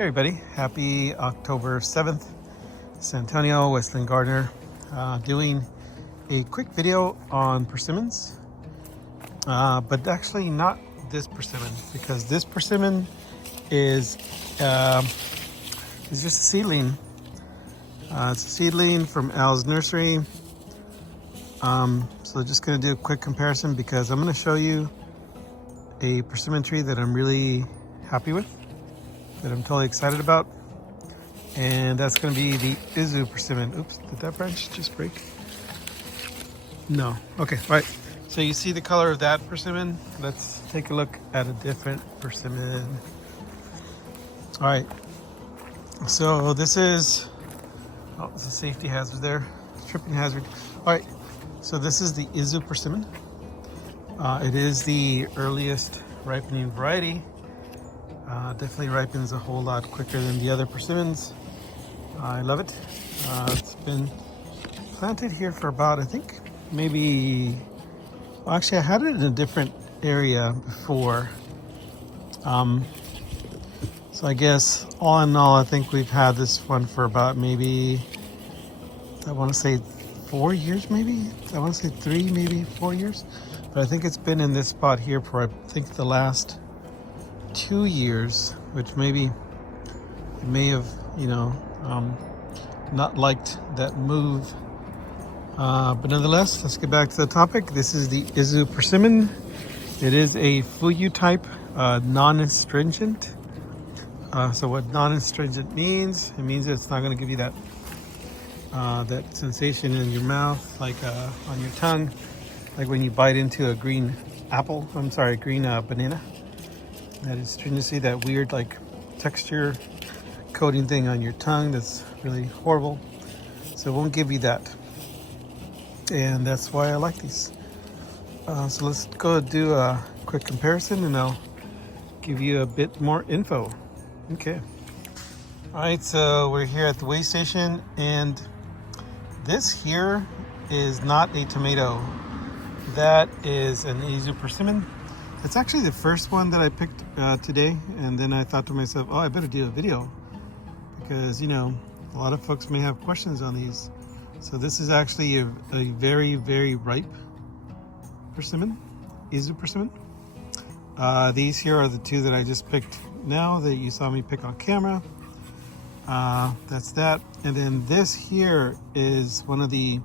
Hey everybody, happy October 7th. San Antonio, Westland Gardener, doing a quick video on persimmons, but actually not this persimmon, because this persimmon is just a seedling. It's a seedling from Al's nursery. So just gonna do a quick comparison because I'm gonna show you a persimmon tree that I'm really happy with, that I'm totally excited about, and that's going to be the Fuyu persimmon. Oops, did that branch just break? No. Okay, all right. So you see the color of that persimmon. Let's take a look at a different persimmon. All right. So this is, oh, there's a safety hazard there, tripping hazard. All right. So this is the Fuyu persimmon. It is the earliest ripening variety. Definitely ripens a whole lot quicker than the other persimmons. I love it. It's been planted here for about, I think, maybe, well, actually I had it in a different area before. So I guess all in all, I think we've had this one for about maybe, I want to say 4 years maybe? I want to say 3, maybe 4 years. But I think it's been in this spot here for, I think, the last 2 years, which maybe it may have, not liked that move. But nonetheless, let's get back to the topic. This is the Fuyu persimmon. It is a Fuyu type, non-astringent. So what non-astringent means, it means it's not going to give you that that sensation in your mouth, like on your tongue, like when you bite into a green apple. I'm sorry, green banana. That astringency, that weird like texture coating thing on your tongue that's really horrible. So it won't give you that. And that's why I like these. So let's go do a quick comparison and I'll give you a bit more info. Okay. All right, so we're here at the weigh station, and this here is not a tomato. That is an Fuyu persimmon. It's actually the first one that I picked today, and then I thought to myself, oh, I better do a video because, a lot of folks may have questions on these. So this is actually a very, very ripe persimmon, Fuyu persimmon. These here are the two that I just picked now that you saw me pick on camera. That's that. And then this here is one of the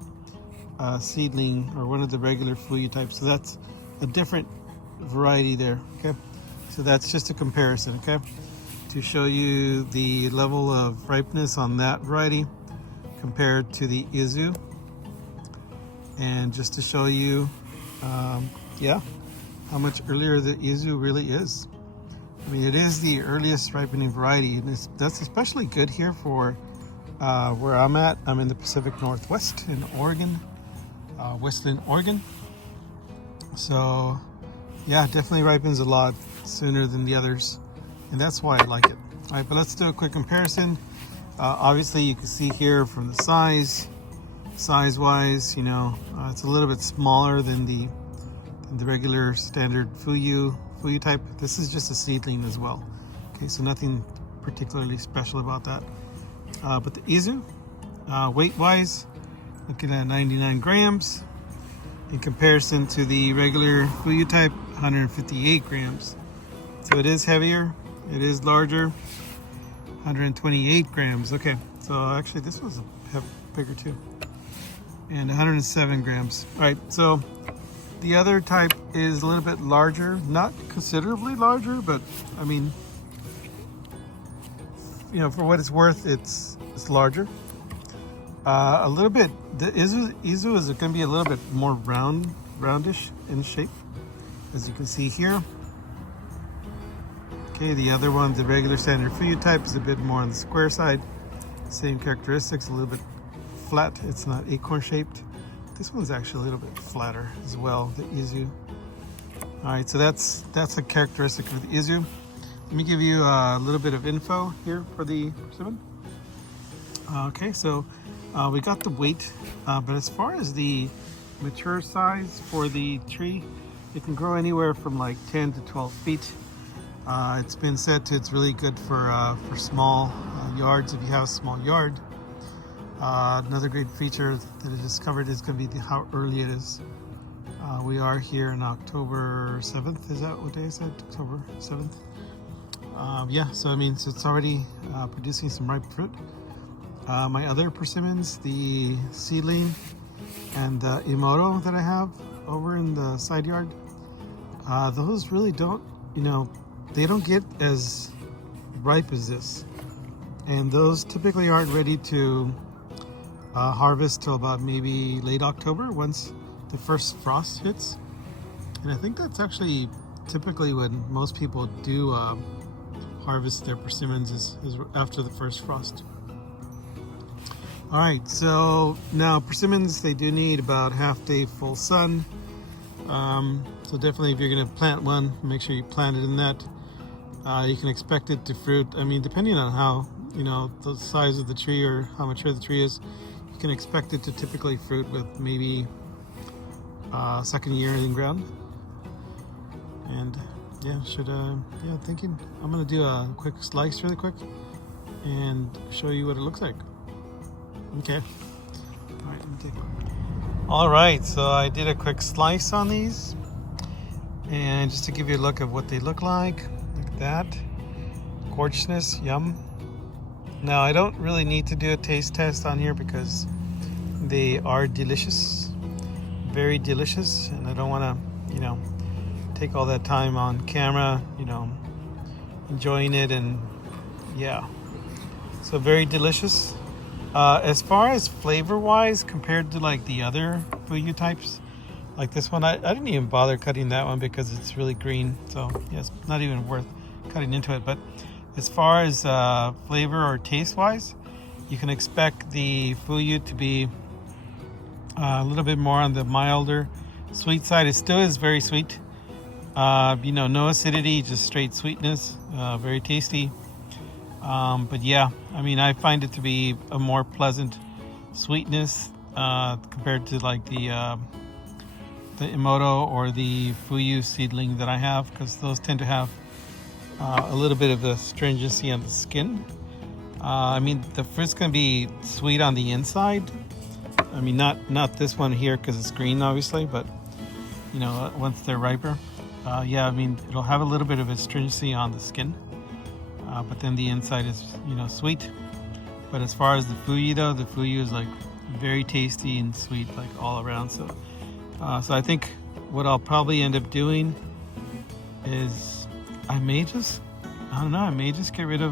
seedling, or one of the regular Fuyu types. So that's a different variety there. Okay, so that's just a comparison, okay, to show you the level of ripeness on that variety compared to the Fuyu, and just to show you how much earlier the Fuyu really is. I mean, it is the earliest ripening variety, and that's especially good here for where I'm at. I'm in the Pacific Northwest in Oregon, Westland, Oregon. So yeah, definitely ripens a lot sooner than the others, and that's why I like it. All right, but let's do a quick comparison. Obviously, you can see here from the size-wise, it's a little bit smaller than the regular standard Fuyu type. This is just a seedling as well. Okay, so nothing particularly special about that. But the Fuyu, weight-wise, looking at 99 grams. In comparison to the regular Fuyu type, 158 grams. So it is heavier, it is larger, 128 grams. Okay, so actually this was bigger too. And 107 grams. All right, so the other type is a little bit larger, not considerably larger, but I mean, for what it's worth, it's larger. A little bit, the Fuyu is going to be a little bit more roundish in shape, as you can see here. Okay, the other one, the regular standard Fuyu type, is a bit more on the square side. Same characteristics, a little bit flat. It's not acorn shaped. This one's actually a little bit flatter as well, the Fuyu. All right, so that's a characteristic of the Fuyu. Let me give you a little bit of info here for the persimmon. Okay, so we got the weight, but as far as the mature size for the tree, it can grow anywhere from like 10 to 12 feet. It's been said to it's really good for small yards if you have a small yard. Another great feature that I discovered is going to be how early it is. We are here in October 7th. Is that what day is it? October 7th? Yeah, so it means it's already producing some ripe fruit. My other persimmons, the seedling and the Imoto that I have over in the side yard, those really don't, they don't get as ripe as this. And those typically aren't ready to harvest till about maybe late October once the first frost hits. And I think that's actually typically when most people do harvest their persimmons is after the first frost. All right, so now persimmons, they do need about half day full sun. So definitely if you're gonna plant one, make sure you plant it in that. You can expect it to fruit, depending on how, the size of the tree or how mature the tree is, you can expect it to typically fruit with maybe second year in ground. And yeah, thinking I'm gonna do a quick slice really quick and show you what it looks like. Okay. All right, let me take one. All right, so I did a quick slice on these, and just to give you a look of what they look like. Look at that. Gorgeousness, yum. Now, I don't really need to do a taste test on here because they are delicious, very delicious, and I don't want to, take all that time on camera, enjoying it, and yeah. So very delicious. As far as flavor-wise, compared to like the other Fuyu types, like this one, I didn't even bother cutting that one because it's really green. So yeah, it's not even worth cutting into it. But as far as flavor or taste-wise, you can expect the Fuyu to be a little bit more on the milder, sweet side. It still is very sweet. No acidity, just straight sweetness. Very tasty. But yeah, I find it to be a more pleasant sweetness compared to like the Imoto or the Fuyu seedling that I have, because those tend to have a little bit of the stringency on the skin. The fruit's gonna be sweet on the inside. Not this one here because it's green, obviously, but once they're riper, it'll have a little bit of astringency on the skin. But then the inside is, sweet. But as far as the Fuyu though, the Fuyu is like very tasty and sweet, like all around. So I think what I'll probably end up doing is I may just get rid of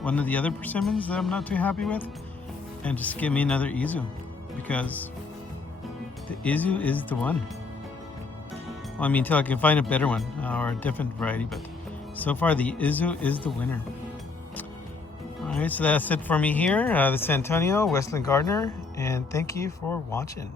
one of the other persimmons that I'm not too happy with and just get me another Izu, because the Izu is the one. Well, until I can find a better one or a different variety, but so far the Izu is the winner. All right, so that's it for me here. This is Antonio, Westland Gardener, and thank you for watching.